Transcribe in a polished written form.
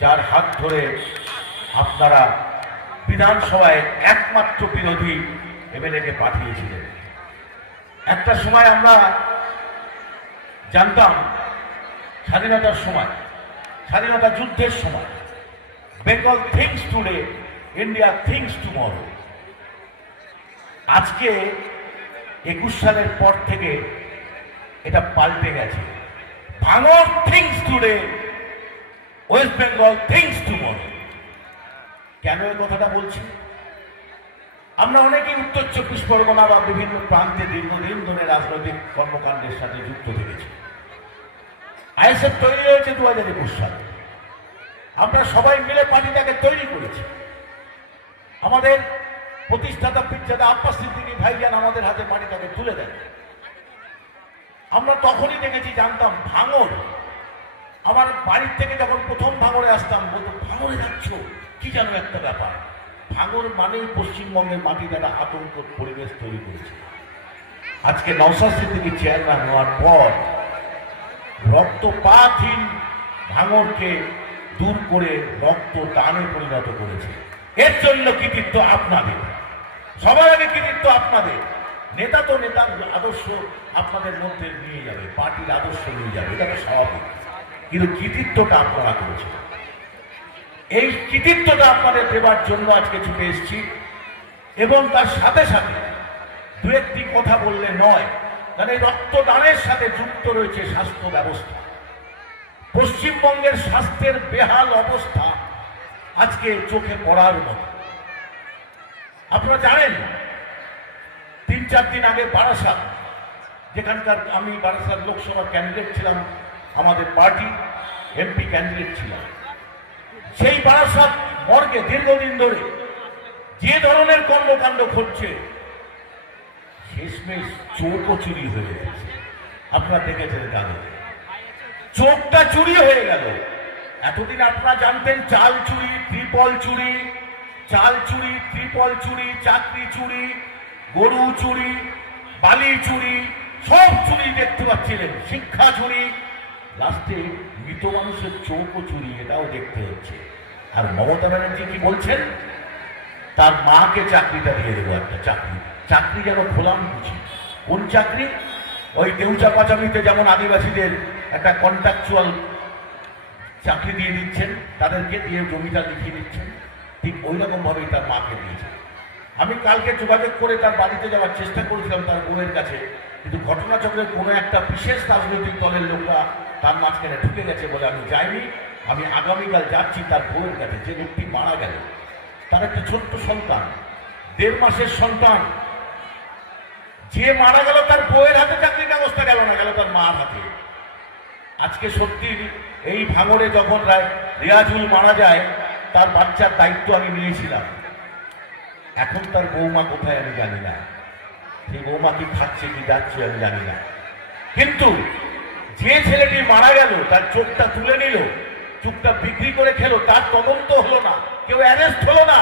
যার হাত ধরে আপনারা বিধানসভায় একমাত্র বিরোধী এমএলএকে পাঠিয়েছিলেন। একটা সময় আমরা জানতাম স্বাধীনতার সময়, স্বাধীনতা যুদ্ধের সময়, Bengal things today, India things tomorrow. আজকে 21 সালের পর থেকে এটা পাল্টে গেছে। ভাঙড় things today, West Bengal things tomorrow. কেন এই কথাটা বলছি? আমরা অনেকেই উত্তর 24 পরগনা বা বিভিন্ন প্রান্তে দীর্ঘদিন ধরে রাজনৈতিক কর্মকাণ্ডের সাথে যুক্ত থেকেছি। আইএসএফ তৈরি হয়েছে 2021 সালে। আমরা সবাই মিলে পার্টিটাকে তৈরি করেছি। আমাদের প্রতিষ্ঠাতা পীরজাদা আব্বাস সিদ্দিকী ভাইজান আমাদের হাতে পার্টিটাকে তুলে দেন। আমরা তখনই দেখেছি, জানতাম ভাঙড়, আমার বাড়ির থেকে যখন প্রথম ভাঙড়ে আসতাম বলতো, ভাঙড়ে যাচ্ছ কি জানো একটা ব্যাপার। ভাঙড় মানেই পশ্চিমবঙ্গের মাটিতে একটা আতঙ্ক পরিবেশ তৈরি করেছে। আজকে নওশাদ সিদ্দিকী চেয়ারম্যান হওয়ার পর রক্তপাতহীন ভাঙড়কে দূর করে রক্ত দানে পরিণত করেছে। এর জন্য কৃতিত্ব আপনাদের, সবার আগে কৃতিত্ব আপনাদের। নেতা তো নেতার আদর্শ আপনাদের মধ্যে নিয়ে যাবে, পার্টির আদর্শ নিয়ে যাবে, এটা তো স্বাভাবিক, কিন্তু কৃতিত্বটা আপনারা করেছেন। এই কৃতিত্বটা আপনাদের দেবার জন্য আজকে ছুটে এসেছি। এবং তার সাথে সাথে দু একটি কথা বললে নয়, কারণ এই রক্তদানের সাথে যুক্ত রয়েছে স্বাস্থ্য ব্যবস্থা। পশ্চিমবঙ্গের স্বাস্থ্যের বেহাল অবস্থা আজকে চোখে পড়ার মতো। আপনারা জানেন 3-4 দিন আগে বারাসাত, যেখানকার আমি বারাসাত লোকসভার ক্যান্ডিডেট ছিলাম, আমাদের পার্টি এমপি ক্যান্ডিডেট ছিলাম, সেই বারাসাত মর্গে দীর্ঘদিন ধরে যে ধরনের কর্মকাণ্ড ঘটছে, শেষমেশ চোখও চুরি হয়ে গেছে। আপনারা দেখেছেন, জানেন, চোখটা চুরি হয়ে গেল। এতদিন আপনারা জানতেন চাল চুরি, ত্রিপল চুরি, চাল চুরি, ত্রিপল চুরি, চাকরি চুরি, গরু চুরি, বালি চুরি, সব চুরি দেখতে পাচ্ছিলেন, শিক্ষা চুরি, লাস্টে মৃত মানুষের চোখও চুরি, এটাও দেখতে হচ্ছে। আর মমতা ব্যানার্জি কি বলছেন? তার মাকে চাকরিটা দিয়ে দেবো, একটা চাকরি। চাকরি যেন খোলাম বুঝি। কোন চাকরি? ওই দেউচা পাচামিতে যেমন আদিবাসীদের একটা কন্ট্রাকচুয়াল চাকরি দিয়ে দিচ্ছেন, তাদেরকে দিয়ে জমিটা লিখিয়ে দিচ্ছেন, ঠিক ওই রকম ভাবেই তার মাকে দিয়েছে। আমি কালকে যোগাযোগ করে তার বাড়িতে যাওয়ার চেষ্টা করেছিলাম তার বউয়ের কাছে, কিন্তু ঘটনাচক্রের কোনো একটা বিশেষ রাজনৈতিক দলের লোকরা তার মাঝখানে ঢুকে গেছে বলে আমি যাইনি। আমি আগামীকাল যাচ্ছি তার বউয়ের কাছে। যে ব্যক্তি মারা গেল, তার একটা ছোট্ট সন্তান, 1.5 মাসের সন্তান, যে মারা গেল তার বউয়ের হাতে চাকরির ব্যবস্থা গেল না, গেল তার মার হাতে। আজকে সত্যি এই ভাঙড়ে যখন রিয়াজুল মারা যায়, তার বাচ্চার দায়িত্ব আমি নিয়েছিলাম। এখন তার বৌমা কোথায় আমি জানি না, সেই বৌমা কি খাচ্ছে কি যাচ্ছে আমি জানি না। কিন্তু যে ছেলেটি মারা গেল, তার চোখটা তুলে নিল, চোখটা বিক্রি করে খেলো, তার তদন্ত হলো না, কেউ অ্যারেস্ট হলো না।